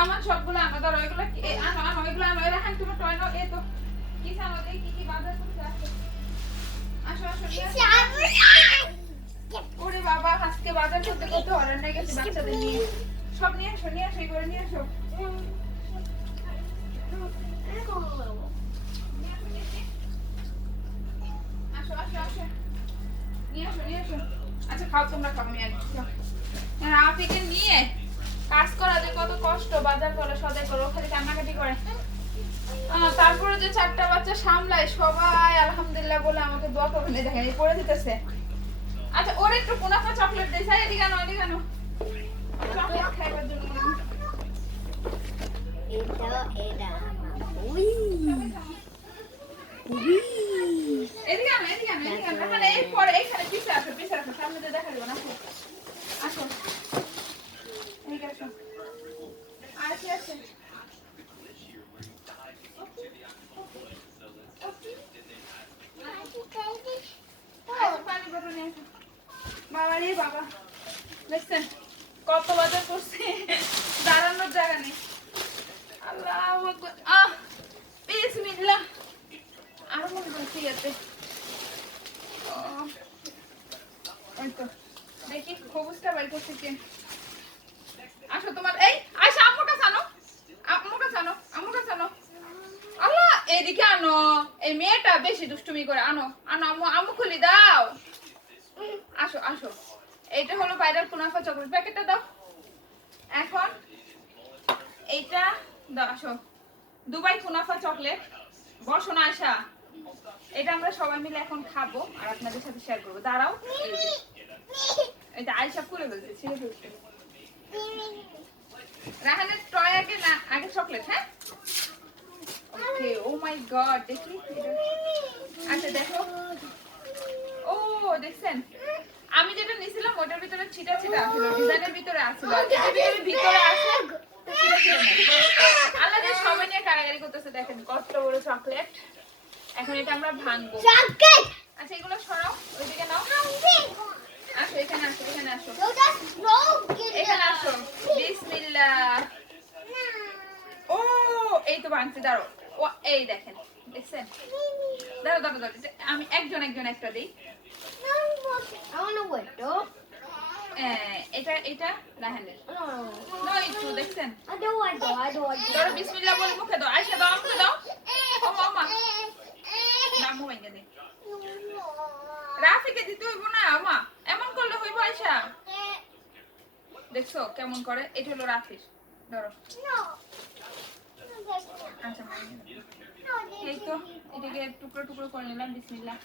সামান সবগুলো আনো, ধরো এগুলো আনো এগুলো আনো, এরা হ্যাঁ তুমি টয় নাও, এই তো কি সানো দেই, কি বাজার করতে আসো ওরে বাবা, আজকে বাজার করতে করতে হরান হয়ে গেছে বাচ্চাদের নিয়ে। সব নিয়ে আসো এই করে নিয়ে আসো। আচ্ছা খাও তোমরা, খাও, আমি রাফিকে নিয়ে কাজ করা যে কত কষ্ট, বাজার করে সদাই করে, খালি কান্নাকাটি করে। তারপরে যে 4টা বাচ্চা সামলায়, সবাই আলহামদুলিল্লাহ বলে আমাকে দোয়া করবেন। দেখেন এই করে দিতেছে। আচ্ছা ওর একটু কুনাফা চকলেট দেই, স্যার এদিকে আনো চকলেট খাইবার জন্য। এটা এদিকে আনো এখানে, এই পরে এইখানে পিছে আসো সামনে দিয়ে দেখা দেবো না। আসো এদিকে আসো। আর কি আছে? বাবা রে বাবা, দেখছেন কত বাজার করছে, দাঁড়ানোর জায়গা নেই। আল্লাহু আকবার, বিসমিল্লাহ। আর মনে হচ্ছে ইয়াতে ওই তো দেখি খবুজটা বাইর করছে কে। আসো তোমার এই আয়শা, আম্মুর কাছে আনো। আল্লাহ এদিকে আনো, এই মেয়েটা বেশি দুষ্টুমি করে। আনো আম্মু খুলি দাও। আসো এইটা হলো ভাইরাল কুনাফা চকলেট, প্যাকেটটা দাও। এখন এইটা দাও, আসো দুবাই কুনাফা চকলেট। বসো না আয়শা, এটা আমরা সবাই মিলে এখন খাবো আর আপনাদের সাথে শেয়ার করবো। দাঁড়াও, এটা আয়শা খুলে ফেলছে, ছিঁড়ে ফেলছে। রাহানের টয় আগে না, আগে চকলেট। হ্যাঁ ওকে, ও মাই গড, দেখি আচ্ছা দেখো। ও দেখছেন, আমি যেটা নিছিলাম ওটার ভিতরে ছিটা ছিল, ডিজাইনের ভিতরে আছিল, এটার ভিতরে আছে আল্লাহ দিয়ে সবাই নিয়ে কারাগারি করতেছে। দেখেন কত বড় চকলেট। এখন এটা আমরা ভাঙবো। আচ্ছা এগুলো সরাও, ওইদিকে নাও। আসো এখানে আসো বিসমিল্লাহ। ও এই তো ভাঙছে, দাঁড়ো। ও এই দেখেন, দেখছেন? দাঁড়ো আমি একজন একটা দিই। এটা রাহানের একটু দেখছেন। ধরো বিসমিল্লাহ বলে মুখে দাও। আয়শা দাও, মুখে দাও। ও মামা নামু ভাইয়া দে, রাফিকে দিতে হইব না আমা, এমন করলে হইব। আয়শা দেখছো কেমন করে? এটা হলো রাফির, ধরো। আচ্ছা এই তো এটাকে টুকরো টুকরো করে নিলাম। বিসমিল্লাহ।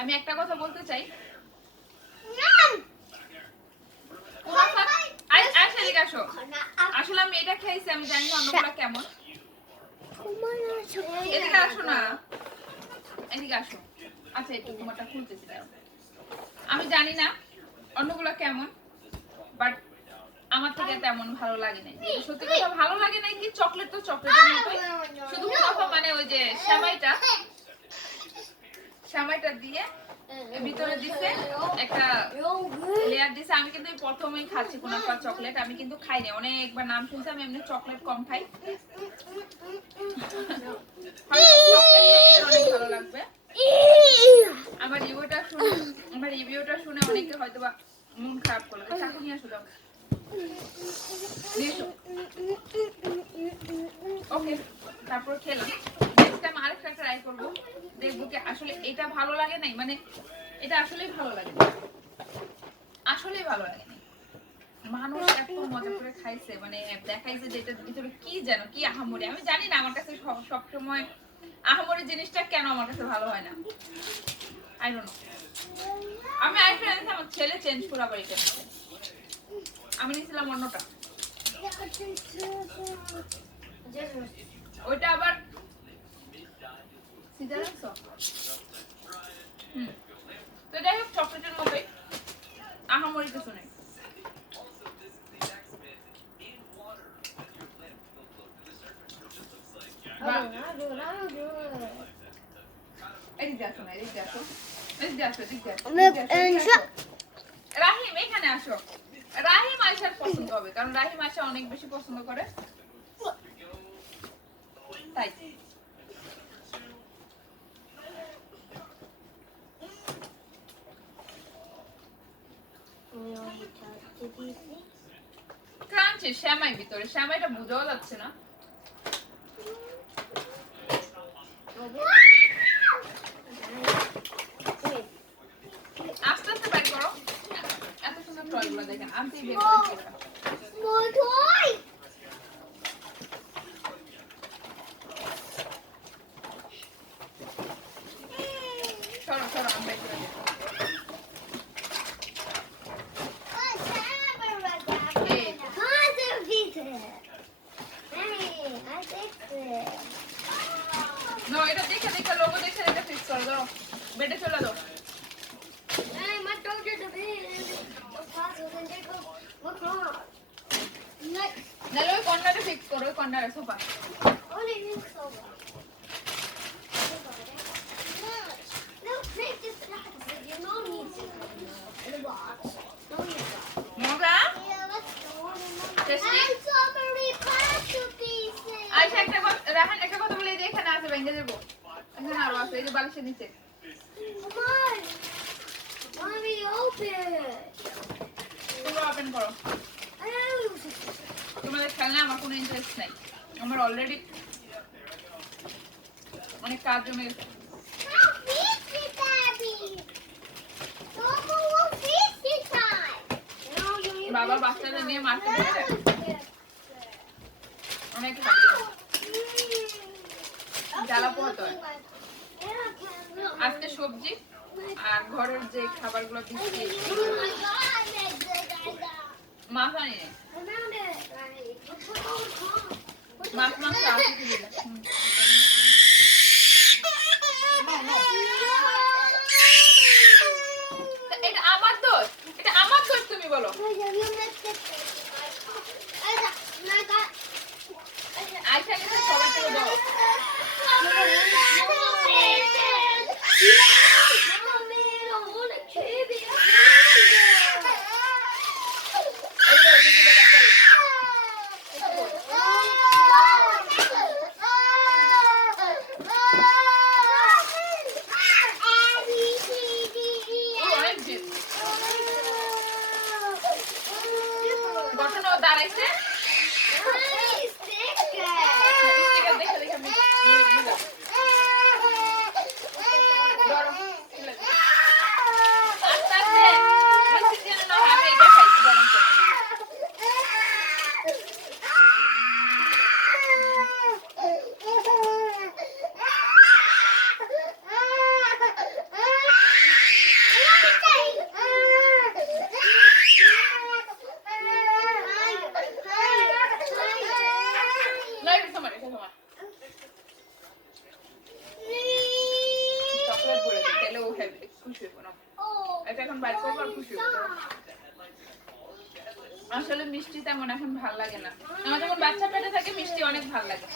আমি একটা কথা বলতে চাই, আসলে আমি এটা খাইছি, আমি জানি না অন্যগুলো কেমন। এদিকে আসো না, এদিকে আসো। আচ্ছা একটু তোমারটা খুলতেছি, আমি জানি না অন্যগুলো কেমন, বাট আমার থেকে তেমন ভালো লাগে নাই। সত্যি কথা ভালো লাগে নাই কি, চকলেট তো চকলেটের মতোই, শুধু কথা মানে ওই যে সেমাইটা দিয়ে ভিতরে দিছে একটা লেয়ার দিছে। আমি কিন্তু প্রথমেই খাচ্ছি কুনাফা চকলেট, আমি কিন্তু খাইনি, অনেকবার নাম শুনছি। আমি এমনি চকলেট কম খাই, অনেক ভালো লাগবে। আমার রিভিউটা শুনে অনেকে হয়তো বা মন খারাপ করবে। চাকু নিয়ে আসো, দাও। ওকে, তারপর খেলাম। নেক্সট টাইম আরেকটা ট্রাই করব, দেখবো কি আসলে এটা ভালো লাগে নাই, মানে এটা আসলেই ভালো লাগে না, মানুষ এত মজা করে খাইছে, মানে দেখাইছে যে এটার ভিতরে কি যেন কি আহামরি। আমি জানি না, আমার কাছে সব সময় আহামরি জিনিসটা কেন আমার কাছে ভালো হয় না, আই ডোন্ট নো। আমি আরেকটা এনেছি, আমার ছেলে চেঞ্জ করে আবার এটা নিচ্ছে। আমি নিয়েছিলাম অন্যটা, ওইটা আবার তো যাই হোক, চকলেটের মতোই, আহামরি কিছু নেই। এদিকে আসো না, এদিকে আসো, এদিকে আসো, এদিকে আসো, রাহিম এখানে আসো। রাহিম আয়শার পছন্দ হবে, কারণ রাহিম আয়শা অনেক বেশি পছন্দ করে তাই। ক্রাঞ্চি শ্যামাই ভিতরে, শ্যামাইটা বোঝাও যাচ্ছে না। আস্তে আস্তে বাইর করো। এত সুন্দর টয়গুলো দেখেন, আনতেই বের করে সরো সরো, আমি বাইর করে দেবো। No, এটা দেখে দেখে লোগো দেখে দেখে ফিক্স করো, দাও বেডে চলে দাও। নালে ওই কর্নারে ফিক্স করো, ওই কর্নারে সোফা। মজা টেস্টি। আচ্ছা একটা কথা, রাহান একটা কথা বলে, এই যে এখানে আছে ভেঙে দেবো, এখানে আরো আছে, এই যে বালিশের নিচে। তোমরা ওপেন করো। তোমাদের খেলনা আমার কোনো ইন্টারেস্ট নাই, আমার অলরেডি অনেক কাজ জমে গেছে। বাবা বাচ্চাদের নিয়ে মাঠে গেছে, অনেক জ্বালা পোহাতে হয়। আজকে সবজি আর ঘরের যে খাবারগুলো দিচ্ছি, মাছ আনি মাছ মাংস আসি দিলে। এটা আমার দোষ, এটা আমার দোষ, তুমি বলো। আয়শা গেছে, সবাই থেকে দাও। ঘটনা দাঁড়াইছে দেখে দেখে আসলে মিষ্টি তেমন এখন ভাল লাগে না, আমার যখন বাচ্চা পেটে থাকে মিষ্টি অনেক ভাল লাগে।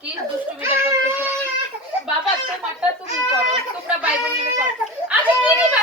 কি দুষ্টুমিটা করতেছে বাবা, তোমারটা তুমি করো, তোমরা ভাই বোনেরা করো। আচ্ছা কি নিবা